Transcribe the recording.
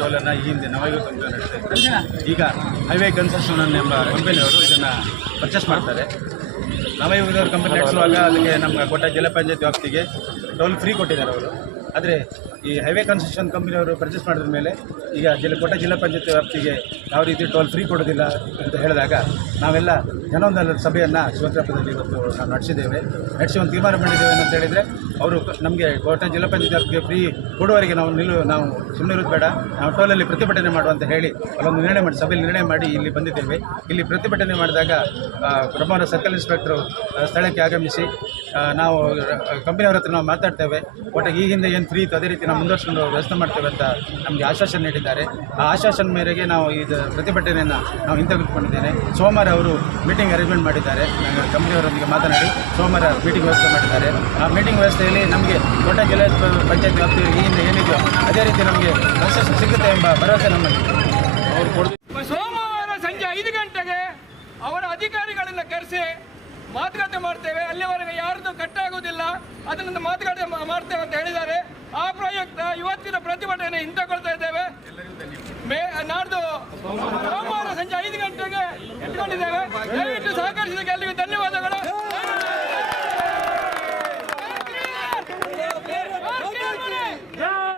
ಟೋಲನ್ನು ಈ ಹಿಂದೆ ನವಯುವ ಕಂಪನಿ ನಡೆಸ್ತಾ ಈಗ ಹೈವೇ ಕನ್ಸ್ಟ್ರಕ್ಷನ್ ಎಂಬ ಕಂಪನಿಯವರು ಇದನ್ನು ಪರ್ಚೇಸ್ ಮಾಡ್ತಾರೆ. ನವಯುಗದವ್ರ ಕಂಪನಿ ನಡೆಸುವಾಗ ಅಲ್ಲಿಗೆ ನಮ್ಮ ಕೊಟ್ಟ ಜಲ ಪಂಚಾಯತ್ ವ್ಯಾಪ್ತಿಗೆ ಟೋಲ್ ಫ್ರೀ ಕೊಟ್ಟಿದ್ದಾರೆ ಅವರು. ಆದರೆ ಈ ಹೈವೇ ಕನ್ಸ್ಟ್ರಕ್ಷನ್ ಕಂಪ್ನಿಯವರು ಪರ್ಚೇಸ್ ಮಾಡಿದ ಮೇಲೆ ಈಗ ಜಿಲ್ಲೆ ಕೊಟ್ಟ ಜಿಲ್ಲಾ ಪಂಚಾಯತ್ ವ್ಯಾಪ್ತಿಗೆ ಯಾವ ರೀತಿ ಟೋಲ್ ಫ್ರೀ ಕೊಡೋದಿಲ್ಲ ಅಂತ ಹೇಳಿದಾಗ ನಾವೆಲ್ಲ ಜನೊಂದಲ್ಲ ಸಭೆಯನ್ನು ಶಿವತ್ರಪ್ಪದಲ್ಲಿ ಇವತ್ತು ನಾವು ನಡೆಸಿದ್ದೇವೆ. ನಡೆಸಿ ಒಂದು ತೀರ್ಮಾನ ಮಾಡಿದ್ದೇವೆ ಅಂತ ಹೇಳಿದರೆ ಅವರು ನಮಗೆ ಕೋಟ ಜಿಲ್ಲಾ ಪಂಚಾಯತ್ ವ್ಯಾಪ್ತಿಗೆ ಫ್ರೀ ಕೊಡುವವರೆಗೆ ನಾವು ನಿಲ್ಲು ನಾವು ಸುಮ್ಮನೆ ಇರೋದು ಬೇಡ. ನಾವು ಟೋಲಲ್ಲಿ ಪ್ರತಿಭಟನೆ ಮಾಡುವಂತ ಹೇಳಿ ಅಲ್ಲೊಂದು ನಿರ್ಣಯ ಮಾಡಿ ಸಭೆಯಲ್ಲಿ ನಿರ್ಣಯ ಮಾಡಿ ಇಲ್ಲಿ ಬಂದಿದ್ದೇವೆ. ಇಲ್ಲಿ ಪ್ರತಿಭಟನೆ ಮಾಡಿದಾಗ ಬ್ರಹ್ಮಾವರ ಸರ್ಕಲ್ ಇನ್ಸ್ಪೆಕ್ಟರು ಸ್ಥಳಕ್ಕೆ ಆಗಮಿಸಿ ನಾವು ಕಂಪ್ನಿಯವ್ರ ಹತ್ರ ನಾವು ಮಾತಾಡ್ತೇವೆ. ಒಟ್ಟು ಈಗಿಂದ ಹಿಂದೆ ಏನು ಫ್ರೀ ಇತ್ತು ಅದೇ ರೀತಿ ನಾವು ಮುಂದುವರ್ಸ್ಕೊಂಡು ವ್ಯವಸ್ಥೆ ಮಾಡ್ತೇವೆ ಅಂತ ನಮಗೆ ಆಶ್ವಾಸನೆ ನೀಡಿದ್ದಾರೆ. ಆ ಆಶ್ವಾಸನ ಮೇರೆಗೆ ನಾವು ಇದು ಪ್ರತಿಭಟನೆಯನ್ನು ನಾವು ಹಿಂತೆಗೆದುಕೊಂಡಿದ್ದೇನೆ. ಸೋಮವಾರ ಅವರು ಮೀಟಿಂಗ್ ಅರೇಂಜ್ಮೆಂಟ್ ಮಾಡಿದ್ದಾರೆ. ನಾವು ಕಂಪನಿಯವರೊಂದಿಗೆ ಮಾತನಾಡಿ ಸೋಮವಾರ ಮೀಟಿಂಗ್ ವ್ಯವಸ್ಥೆ ಮಾಡಿದ್ದಾರೆ. ಆ ಮೀಟಿಂಗ್ ವ್ಯವಸ್ಥೆಯಲ್ಲಿ ನಮಗೆ ಕೋಟ ಜಿಲ್ಲಾ ಪಂಚಾಯತ್ ವ್ಯಾಪ್ತಿಯಲ್ಲಿ ಈ ಹಿಂದೆ ಏನಿದೆಯೋ ಅದೇ ರೀತಿ ನಮಗೆ ಆಶ್ವಾಸನೆ ಸಿಗುತ್ತೆ ಎಂಬ ಭರವಸೆ ನಮ್ಮಲ್ಲಿ. ಅವರು ಕೊಡ್ ಸೋಮವಾರ ಸಂಜೆ ಐದು ಗಂಟೆಗೆ ಅವರ ಅಧಿಕಾರಿಗಳನ್ನು ಕರೆಸಿ ಮಾತುಕತೆ ಮಾಡ್ತೇವೆ. ಅಲ್ಲಿವರೆಗೆ ಅದನ್ನು ಮಾತುಕತೆ ಮಾಡ್ತೇವೆ ಅಂತ ಹೇಳಿದ್ದಾರೆ. ಆ ಪ್ರಯುಕ್ತ ಇವತ್ತಿನ ಪ್ರತಿಭಟನೆ ಹಿಂತೆಕೊಳ್ತಾ ಇದ್ದೇವೆ. ಮೇ ನಾಡ್ದು ಸೋಮವಾರ ಸಂಜೆ ಐದು ಗಂಟೆಗೆ ಇಟ್ಕೊಂಡಿದ್ದೇವೆ. ದಯವಿಟ್ಟು ಸಹಕರಿಸಿದ ಎಲ್ಲರಿಗೂ ಧನ್ಯವಾದಗಳು.